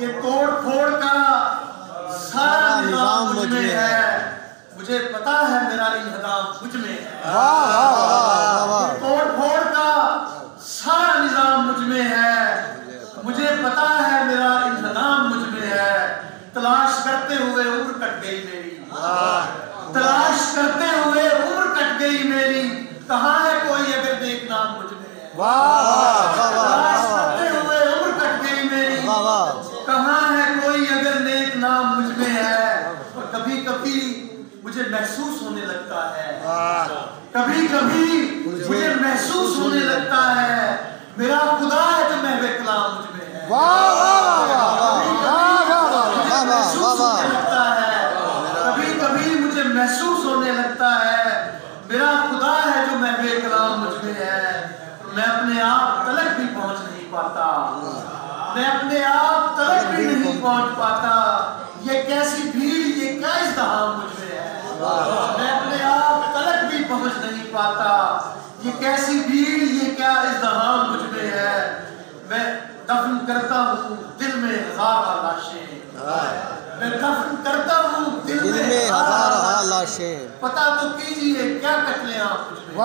یہ توڑ پھوڑ کا سارا نظام مجھ میں ہے، مجھے پتا ہے میرا انہدام مجھ میں ہے۔ توڑ پھوڑ کا سارا نظام مجھ میں ہے، مجھے پتا ہے میرا انہدام مجھ میں ہے۔ تلاش کرتے ہوئے عمر کٹ گئی میری، تلاش کرتے ہوئے عمر کٹ گئی میری، کہاں ہے کوئی اگر نیک نام مجھ میں ہے۔ تلاش کرتے ہوئے عمر کٹ گئی میری، کہاں ہے کوئی اگر نیک نام مجھ میں ہے۔ اور کبھی کبھی مجھے محسوس ہونے لگتا ہے، کبھی کبھی مجھے محسوس ہونے لگتا ہے میرا خدا ہے جو محو کلام مجھ میں ہے۔ کبھی کبھی مجھے محسوس ہونے لگتا ہے میرا خدا ہے جو محو کلام مجھ میں ہے۔ میں اپنے آپ تلک بھی پہنچ نہیں پاتا، میں اپنے آپ تلک بھی نہیں پہنچ پاتا، یہ کیسی بھیڑ یہ کیا ازدحام مجھ میں ہے۔ میں اپنے آپ تلک بھی پہنچ نہیں پاتا، یہ کیسی بھیڑ یہ کیا ازدحام مجھ میں ہے۔ میں دفن کرتا ہوں دل میں ہزارہ لاشیں، میں دفن کرتا ہوں دل میں ہزارہ لاشیں، پتہ تو کیجئے کیا قتل عام مجھ میں ہے۔